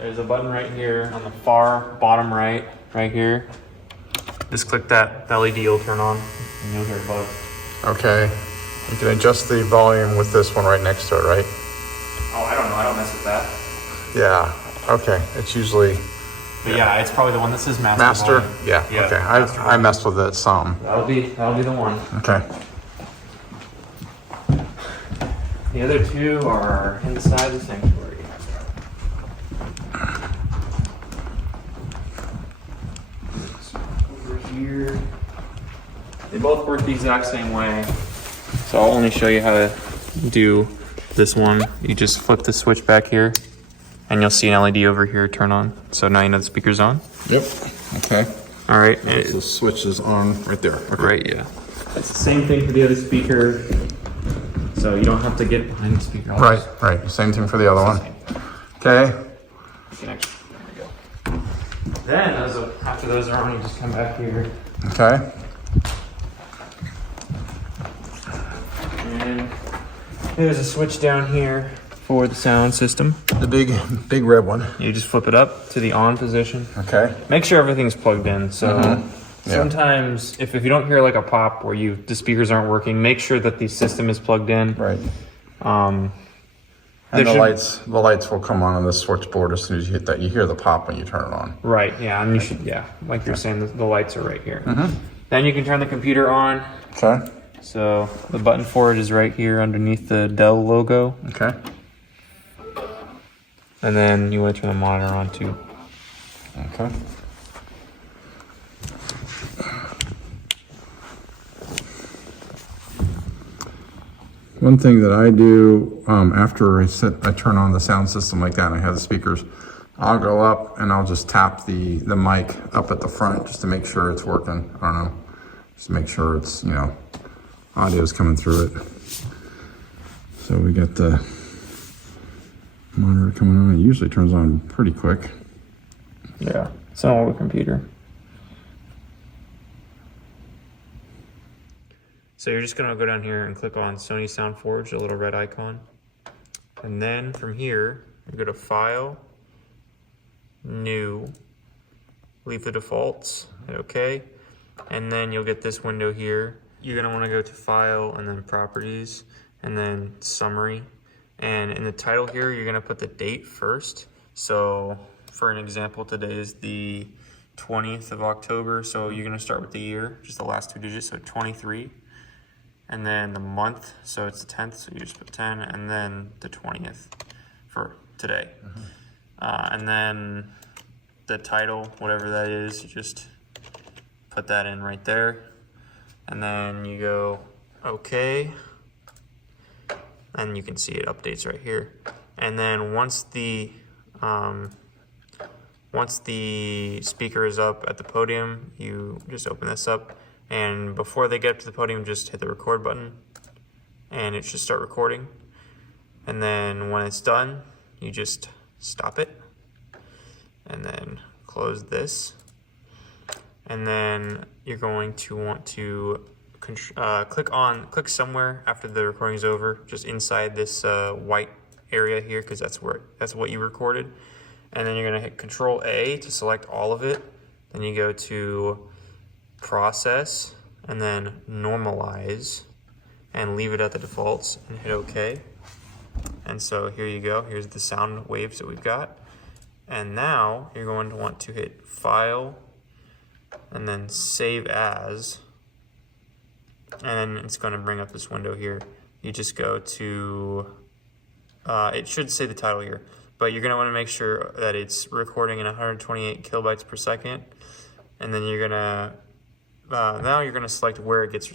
there's a button right here on the far bottom right here. Just click that, the LED will turn on and you'll hear a buzz. Okay. You can adjust the volume with this one right next to it, right? Oh, I don't know. I don't mess with that. Yeah. Okay. It's usually... But yeah, it's probably the one that says master. Master? Yeah. Okay. I messed with it some. That'll be the one. Okay. The other two are inside the sanctuary. Over here. They both work the exact same way. So I'll only show you how to do this one. You just flip the switch back here and you'll see an LED over here turn on. So now you know the speaker's on. Yep. Okay. All right. So the switch is on right there. Okay. Right, yeah. It's the same thing for the other speaker. So you don't have to get behind the speaker. Right. Same thing for the other one. Okay. There we go. Then, after those are on, you just come back here. Okay. And there's a switch down here for the sound system. The big red one. You just flip it up to the on position. Okay. Make sure everything's plugged in. So sometimes if you don't hear like a pop where the speakers aren't working, make sure that the system is plugged in. Right. And the lights will come on the switchboard as soon as you hit that. You hear the pop when you turn it on. Right, yeah, and you should, like you're saying, the lights are right here. Then you can turn the computer on. Okay. So the button for it is right here underneath the Dell logo. Okay. And then you want to turn the monitor on too. Okay. One thing that I do after I turn on the sound system like that and I have the speakers, I'll go up and I'll just tap the mic up at the front just to make sure it's working. I don't know, just to make sure it's, audio's coming through it. So we got the monitor coming on. It usually turns on pretty quick. Yeah, it's an older computer. So you're just gonna go down here and click on Sony SoundForge, the little red icon. And then from here, you go to File, New, leave the defaults, hit OK. And then you'll get this window here. You're gonna wanna go to File and then Properties and then Summary. And in the title here, you're gonna put the date first. So for an example, today is the 20th of October. So you're gonna start with the year, just the last two digits, so 23. And then the month, so it's the 10th, so you just put 10, and then the 20th for today. And then the title, whatever that is, you just put that in right there. And then you go OK, and you can see it updates right here. And then once the speaker is up at the podium, you just open this up. And before they get up to the podium, just hit the record button and it should start recording. And then when it's done, you just stop it and then close this. And then you're going to want to click somewhere after the recording is over, just inside this white area here, because that's what you recorded. And then you're gonna hit Control A to select all of it. Then you go to Process and then Normalize and leave it at the defaults and hit OK. And so here you go. Here's the sound waves that we've got. And now you're going to want to hit File and then Save As. And then it's going to bring up this window here. You just go to, it should say the title here, but you're going to want to make sure that it's recording in 128 kilobytes per second. And then you're going to now you're going to select where it gets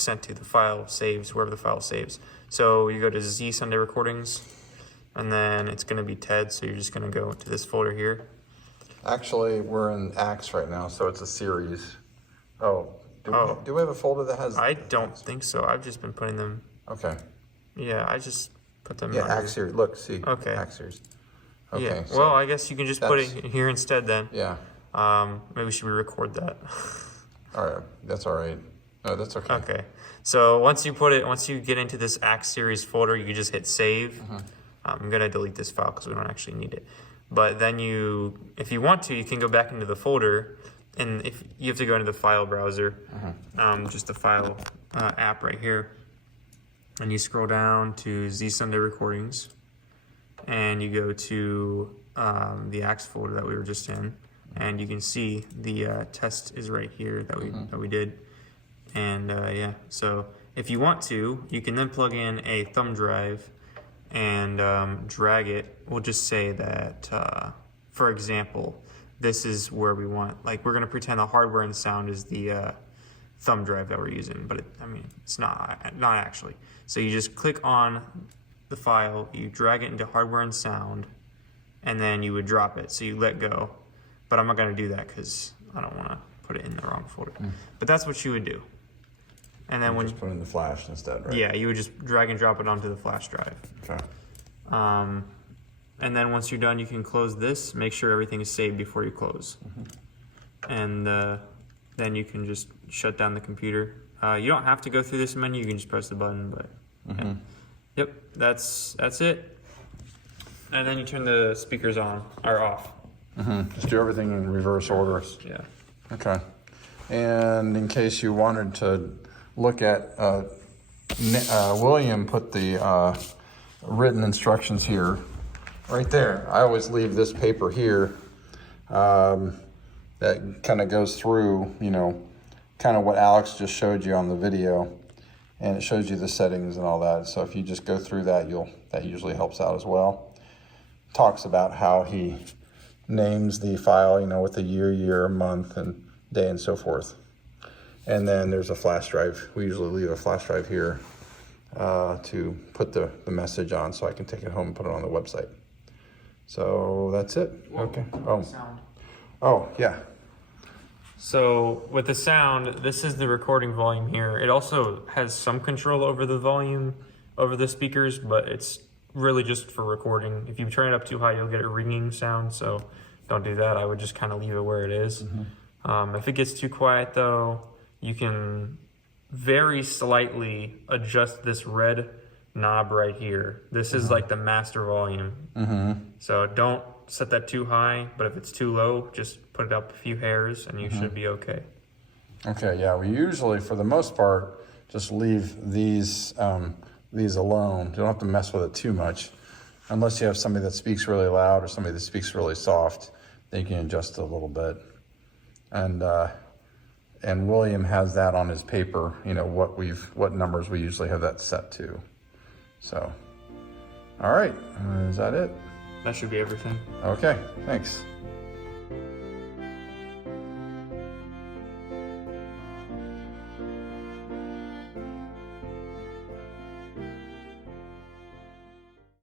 sent to the file saves, wherever the file saves. So you go to Z Sunday Recordings, and then it's going to be TED, so you're just going to go to this folder here. Actually, we're in Axe right now, so it's a series. Do we have a folder that has... I don't think so. I've just been putting them... Okay. Yeah, I just put them... Yeah, Axe series. Look, see. Okay. Axe series. Okay. Yeah. So well, I guess you can just put it here instead then. Yeah. Maybe should we record that? All right. That's all right. No, that's okay. Okay. So once you get into this Axe series folder, you can just hit save. I'm going to delete this file because we don't actually need it. But then if you want to, you can go back into the folder, and if you have to go into the file browser, just the file app right here, and you scroll down to Z Sunday Recordings, and you go to the Axe folder that we were just in, and you can see the test is right here that we did, and yeah. So if you want to, you can then plug in a thumb drive and drag it. We'll just say that, for example, this is where we want, like, we're going to pretend the hardware and sound is the thumb drive that we're using, but it's not actually. So you just click on the file, you drag it into hardware and sound, and then you would drop it. So you let go, but I'm not going to do that because I don't want to put it in the wrong folder. But that's what you would do. And then Just put it in the flash instead, right? Yeah, you would just drag and drop it onto the flash drive. Okay. And then once you're done, you can close this. Make sure everything is saved before you close. And then you can just shut down the computer. You don't have to go through this menu. You can just press the button. But yeah. Yep, that's it. And then you turn the speakers on or off. Just do everything in reverse order. Yeah. Okay. And in case you wanted to look at, William put the written instructions here, right there. I always leave this paper here that kind of goes through, kind of what Alex just showed you on the video, and it shows you the settings and all that. So if you just go through that, that usually helps out as well. Talks about how he names the file, with the year, month, and day, and so forth. And then there's a flash drive. We usually leave a flash drive here to put the message on, so I can take it home and put it on the website. So that's it. Okay. Oh, yeah. So with the sound, this is the recording volume here. It also has some control over the volume over the speakers, but it's really just for recording. If you turn it up too high, you'll get a ringing sound, so don't do that. I would just kind of leave it where it is. If it gets too quiet though, you can very slightly adjust this red knob right here. This is like the master volume. So don't set that too high, but if it's too low, just put it up a few hairs and you should be okay. Okay, yeah, we usually, for the most part, just leave these alone. You don't have to mess with it too much. Unless you have somebody that speaks really loud or somebody that speaks really soft, then you can adjust it a little bit. And William has that on his paper, what numbers we usually have that set to. So, all right, is that it? That should be everything. Okay, thanks.